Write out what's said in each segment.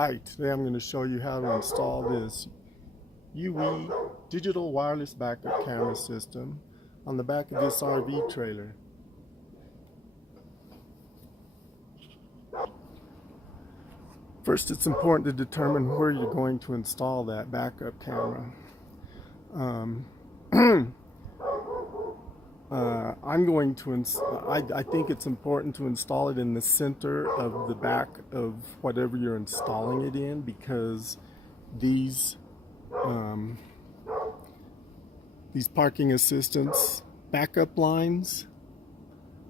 Hi, today I'm going to show you how to install this Yuwei digital wireless backup camera system on the back of this RV trailer. First, it's important to determine where you're going to install that backup camera. I think it's important to install it in the center of the back of whatever you're installing it in, because these parking assistance backup lines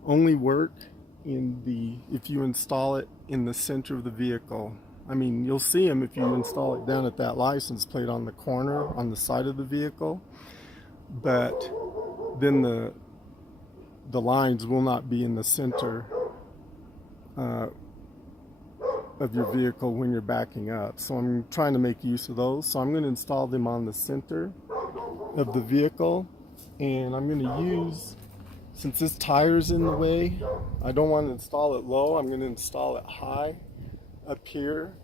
only work if you install it in the center of the vehicle. I mean, you'll see them if you install it down at that license plate on the corner on the side of the vehicle, but then the lines will not be in the center of your vehicle when you're backing up. So I'm trying to make use of those. So I'm going to install them on the center of the vehicle, and I'm going to use, since this tire's in the way, I don't want to install it low. I'm going to install it high up here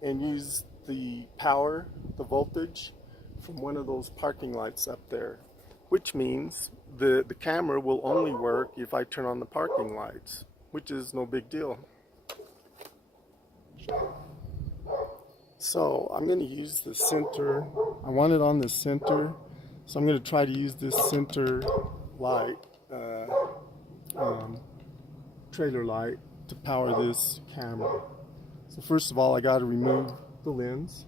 and use the power, the voltage from one of those parking lights up there, which means the camera will only work if I turn on the parking lights, which is no big deal. So I'm going to use the center. I want it on the center, so I'm going to try to use this center light, trailer light, to power this camera. So first of all, I got to remove the lens.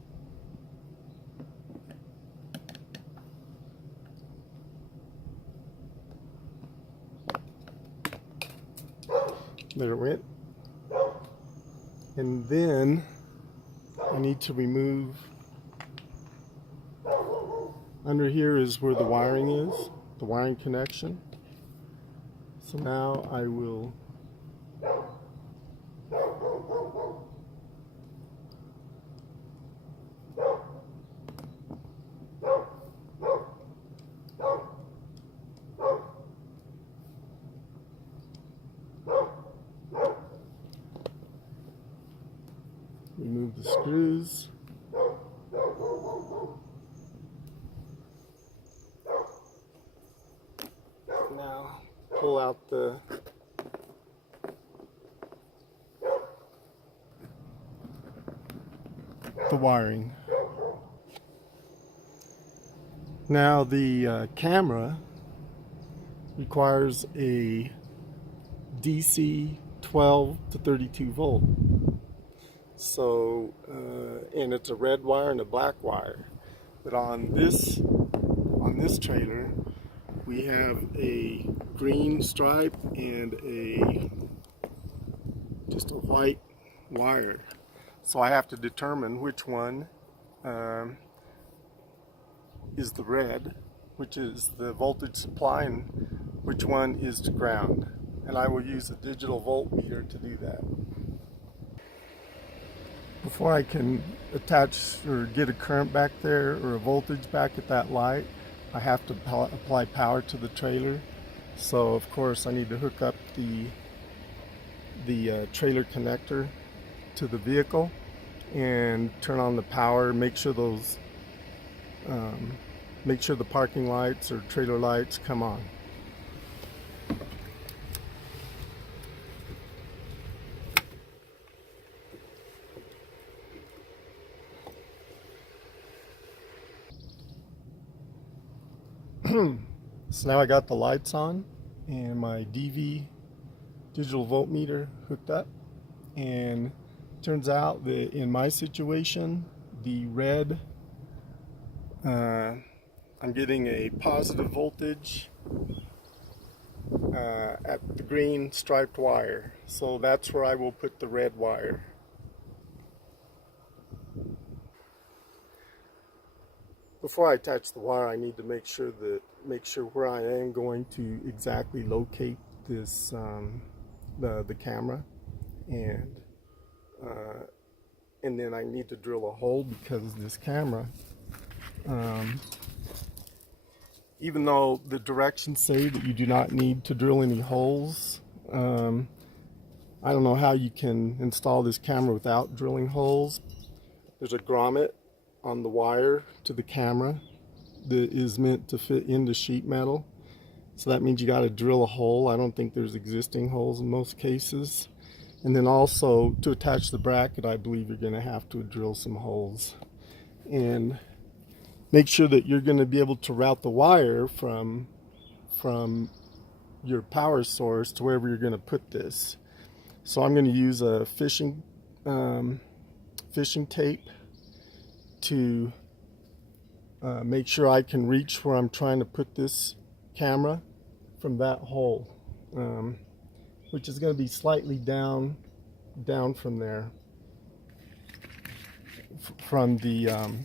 There it went. And then I need to remove, under here is where the wiring is, the wiring connection. So now I will remove the screws. Now pull out the wiring. Now the camera requires a DC 12 to 32 volt. So, and it's a red wire and a black wire. But on this trailer, we have a green stripe and just a white wire. So I have to determine which one is the red, which is the voltage supply, and which one is to ground. And I will use a digital voltmeter to do that. Before I can attach or get a current back there or a voltage back at that light, I have to apply power to the trailer. So of course I need to hook up the trailer connector to the vehicle and turn on the power, make sure the parking lights or trailer lights come on. So now I got the lights on and my DV digital voltmeter hooked up, and turns out that in my situation the red, I'm getting a positive voltage at the green striped wire, so that's where I will put the red wire. Before I attach the wire, I need to make sure where I am going to exactly locate this the camera, and then I need to drill a hole, because this camera, even though the directions say that you do not need to drill any holes, I don't know how you can install this camera without drilling holes. There's a grommet on the wire to the camera that is meant to fit into sheet metal. So that means you got to drill a hole. I don't think there's existing holes in most cases. And then also to attach the bracket, I believe you're going to have to drill some holes. And make sure that you're going to be able to route the wire from your power source to wherever you're going to put this. So I'm going to use a fishing tape to make sure I can reach where I'm trying to put this camera from that hole, which is going to be slightly down from there, from the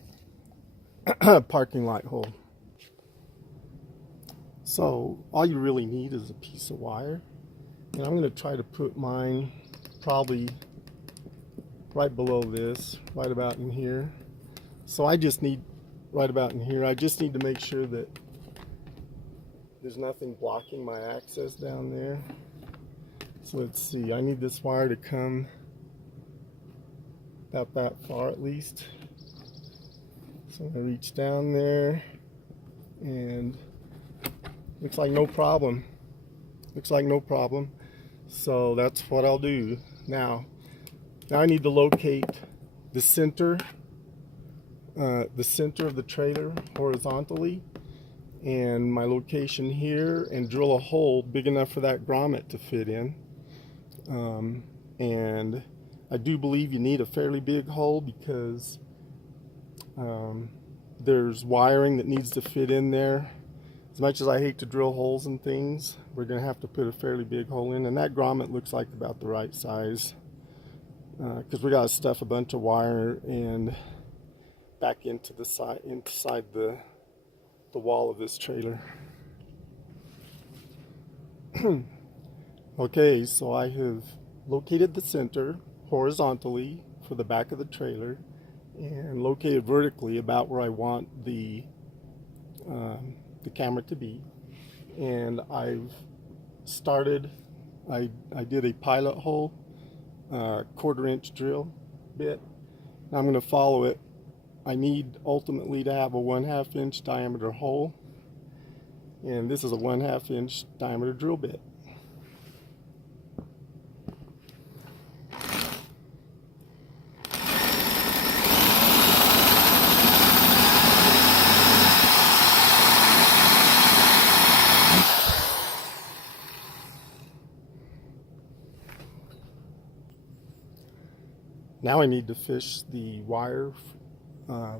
parking lot hole. So all you really need is a piece of wire, and I'm going to try to put mine probably right below this, right about in here. So I just need right about in here. I just need to make sure that there's nothing blocking my access down there. So let's see, I need this wire to come about that far at least. So I'm going to reach down there, and looks like no problem. Looks like no problem. So that's what I'll do. Now I need to locate the center of the trailer horizontally, and my location here, and drill a hole big enough for that grommet to fit in. And I do believe you need a fairly big hole because there's wiring that needs to fit in there. As much as I hate to drill holes and things, we're going to have to put a fairly big hole in, and that grommet looks like about the right size, because we got to stuff a bunch of wire and back into the side, inside the wall of this trailer. Okay, so I have located the center horizontally for the back of the trailer, and located vertically about where I want the camera to be. And I've started, I did a pilot hole, 1/4 inch drill bit. Now I'm going to follow it. I need ultimately to have a 1/2 inch diameter hole, and this is a 1/2 inch diameter drill bit. Now I need to fish the wire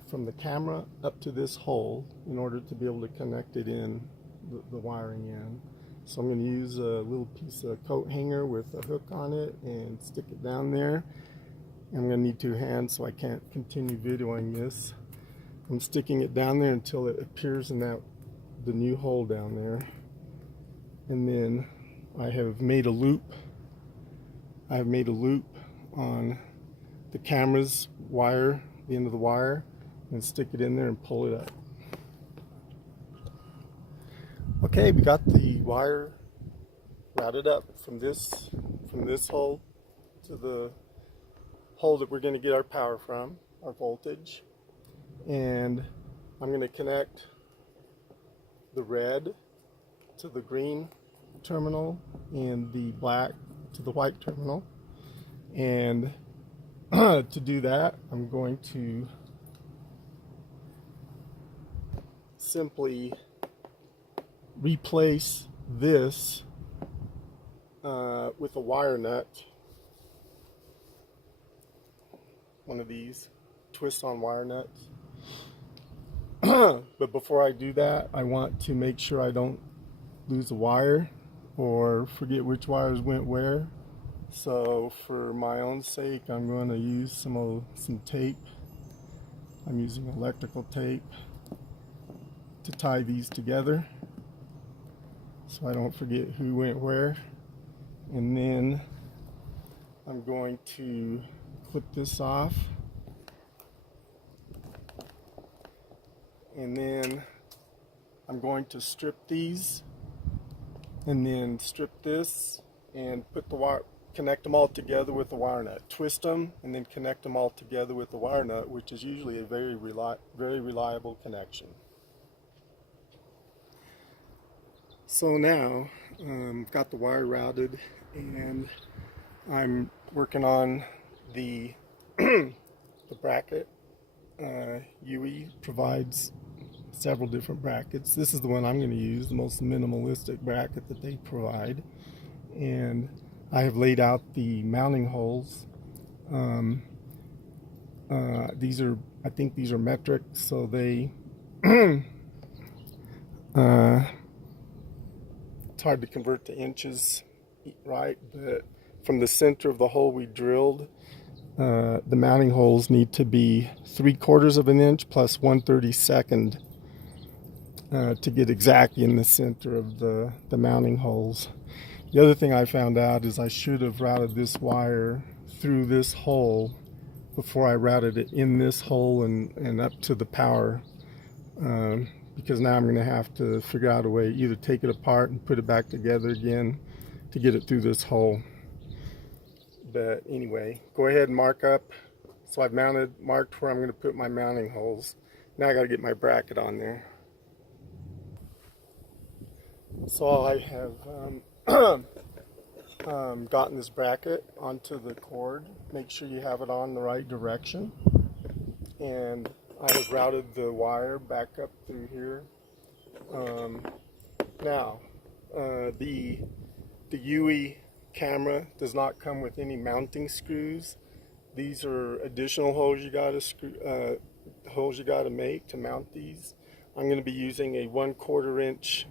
from the camera up to this hole in order to be able to connect it in, the wiring in. So I'm going to use a little piece of coat hanger with a hook on it and stick it down there. I'm going to need 2 hands, so I can't continue videoing this. I'm sticking it down there until it appears in the new hole down there. And then I have made a loop. I've made a loop on the camera's wire, the end of the wire, and stick it in there and pull it up. Okay, we got the wire routed up from this hole to the hole that we're going to get our power from, our voltage. And I'm going to connect the red to the green terminal and the black to the white terminal. And to do that, I'm going to simply replace this with a wire nut, one of these twist-on wire nuts. But before I do that, I want to make sure I don't lose a wire or forget which wires went where. So for my own sake, I'm going to use some tape. I'm using electrical tape to tie these together so I don't forget who went where. And then I'm going to clip this off, and then I'm going to strip these, and then strip this and put connect them all together with the wire nut. Twist them and then connect them all together with the wire nut, which is usually a very reliable connection. So now I've got the wire routed and I'm working on the the bracket. Yuwei provides several different brackets. This is the one I'm going to use, the most minimalistic bracket that they provide. And I have laid out the mounting holes. I think these are metric, so they it's hard to convert to inches, right? But from the center of the hole we drilled, the mounting holes need to be 3/4 of an inch plus 1/32 to get exactly in the center of the mounting holes. The other thing I found out is I should have routed this wire through this hole before I routed it in this hole and up to the power, because now I'm going to have to figure out a way, either take it apart and put it back together again to get it through this hole. But anyway, go ahead and mark up. So I've marked where I'm going to put my mounting holes. Now I got to get my bracket on there. So I have gotten this bracket onto the cord. Make sure you have it on the right direction. And I have routed the wire back up through here. Now, the Yuwei camera does not come with any mounting screws. These are additional holes you got to make to mount these. I'm going to be using a 1/4 inch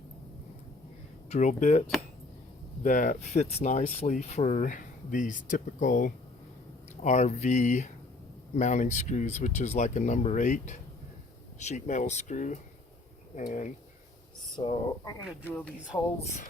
drill bit that fits nicely for these typical RV mounting screws, which is like a number 8 sheet metal screw. And so I'm going to drill these holes.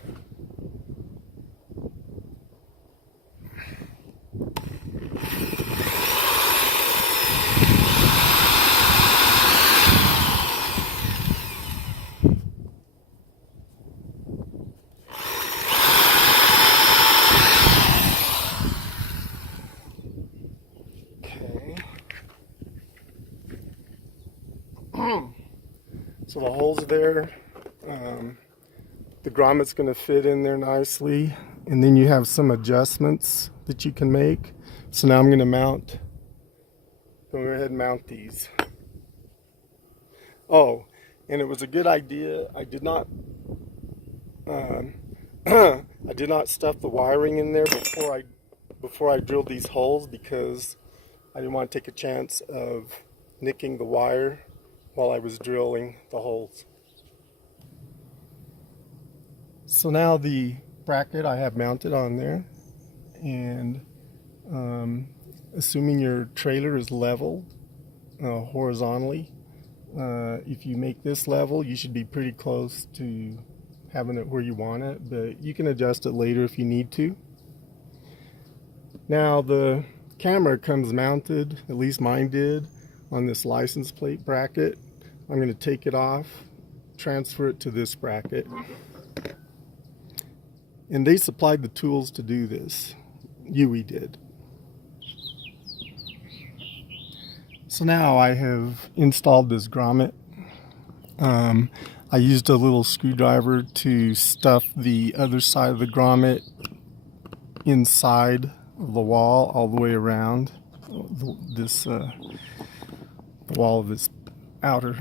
So the holes are there. The grommet's going to fit in there nicely, and then you have some adjustments that you can make. So now I'm going to go ahead and mount these. Oh, and it was a good idea. I did not stuff the wiring in there before I drilled these holes, because I didn't want to take a chance of nicking the wire while I was drilling the holes. So now the bracket I have mounted on there, and assuming your trailer is level horizontally, if you make this level, you should be pretty close to having it where you want it, but you can adjust it later if you need to. Now the camera comes mounted, at least mine did, on this license plate bracket. I'm going to take it off, transfer it to this bracket. And they supplied the tools to do this. Yuwei did. So now I have installed this grommet. I used a little screwdriver to stuff the other side of the grommet inside of the wall all the way around the wall of this outer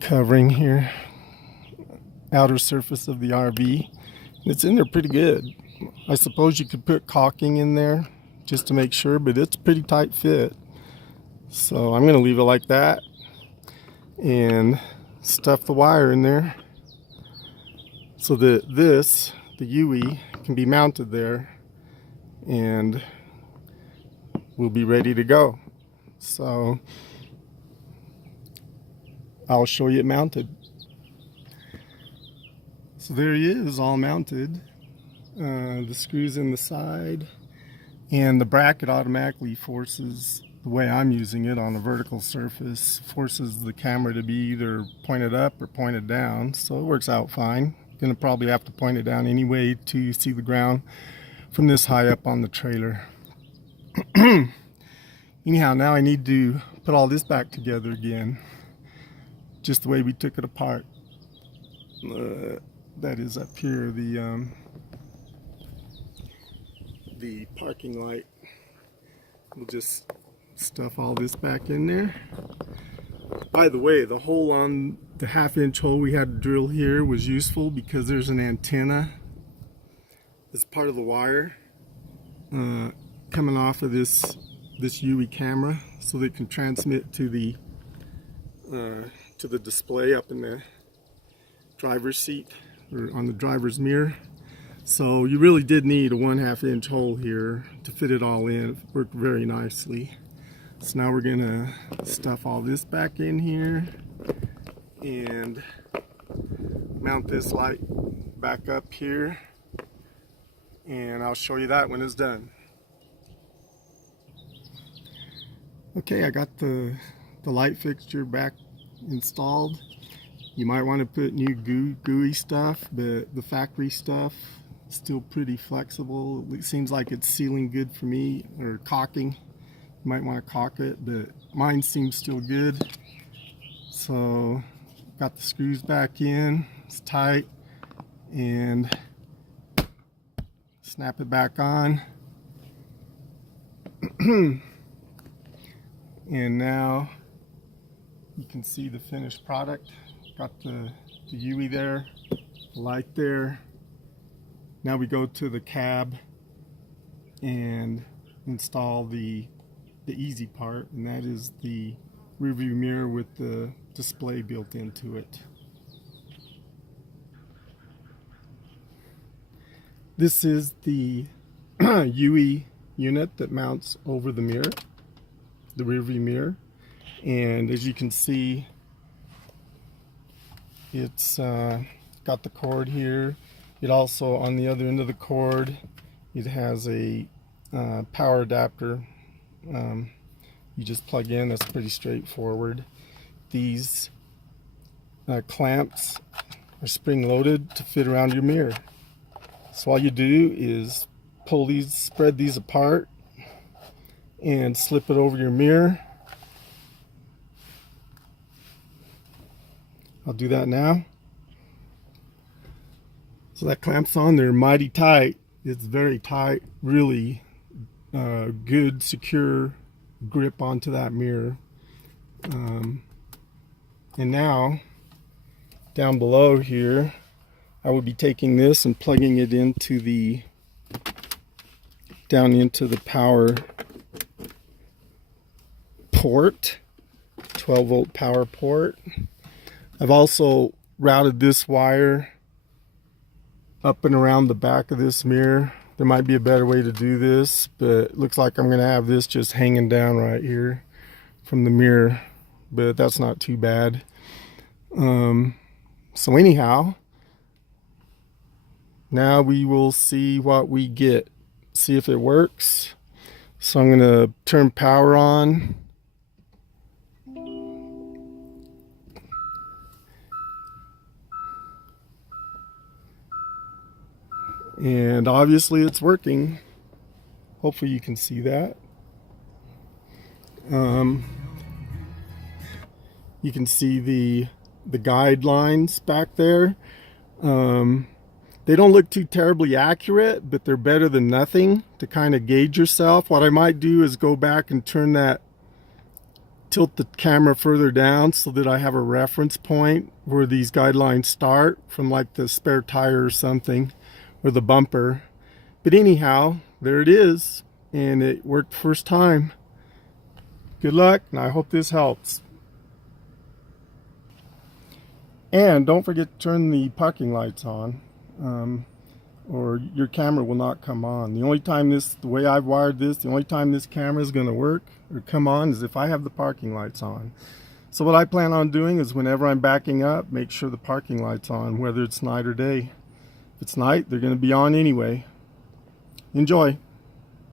covering here, outer surface of the RV. It's in there pretty good. I suppose you could put caulking in there just to make sure, but it's a pretty tight fit. So I'm going to leave it like that and stuff the wire in there so that the Yuwei, can be mounted there, and we'll be ready to go. So I'll show you it mounted. So there he is, all mounted. The screws in the side, and the bracket automatically forces, the way I'm using it on a vertical surface, forces the camera to be either pointed up or pointed down, so it works out fine. Gonna probably have to point it down anyway to see the ground from this high up on the trailer. Anyhow, now I need to put all this back together again, just the way we took it apart. That is up here, the parking light. We'll just stuff all this back in there. By the way, the hole on the 1/2-inch hole we had to drill here was useful because there's an antenna as part of the wire coming off of this Yuwei camera, so they can transmit to the display up in the driver's seat or on the driver's mirror. So you really did need a 1/2-inch hole here to fit it all in. It worked very nicely. So now we're gonna stuff all this back in here and mount this light back up here, and I'll show you that when it's done. Okay, I got the light fixture back installed. You might want to put new gooey stuff, but the factory stuff is still pretty flexible. It seems like it's sealing good for me, or caulking. You might want to caulk it, but mine seems still good. So got the screws back in, it's tight, and snap it back on. And now you can see the finished product. Got the Yuwei there, the light there. Now we go to the cab and install the easy part, and that is the rear view mirror with the display built into it. This is the Yuwei unit that mounts over the mirror, the rear view mirror, and as you can see, it's got the cord here. It also, on the other end of the cord, it has a power adapter. You just plug in. That's pretty straightforward. These clamps are spring-loaded to fit around your mirror. So all you do is pull these, spread these apart, and slip it over your mirror. I'll do that now. So that clamps on there mighty tight. It's very tight, really good, secure grip onto that mirror. And now, down below here, I will be taking this and plugging it into down into the power port, 12-volt power port. I've also routed this wire up and around the back of this mirror. There might be a better way to do this, but it looks like I'm going to have this just hanging down right here from the mirror, but that's not too bad. So anyhow, now we will see what we get, see if it works. So I'm going to turn power on. And obviously it's working. Hopefully you can see that. You can see the guidelines back there. They don't look too terribly accurate, but they're better than nothing to kind of gauge yourself. What I might do is go back and tilt the camera further down so that I have a reference point where these guidelines start from, like the spare tire or something, or the bumper. But anyhow, there it is, and it worked first time. Good luck, and I hope this helps. And don't forget to turn the parking lights on, or your camera will not come on. The only time the way I've wired this, the only time this camera is going to work or come on is if I have the parking lights on. So what I plan on doing is whenever I'm backing up, make sure the parking light's on, whether it's night or day. If it's night, they're going to be on anyway. Enjoy.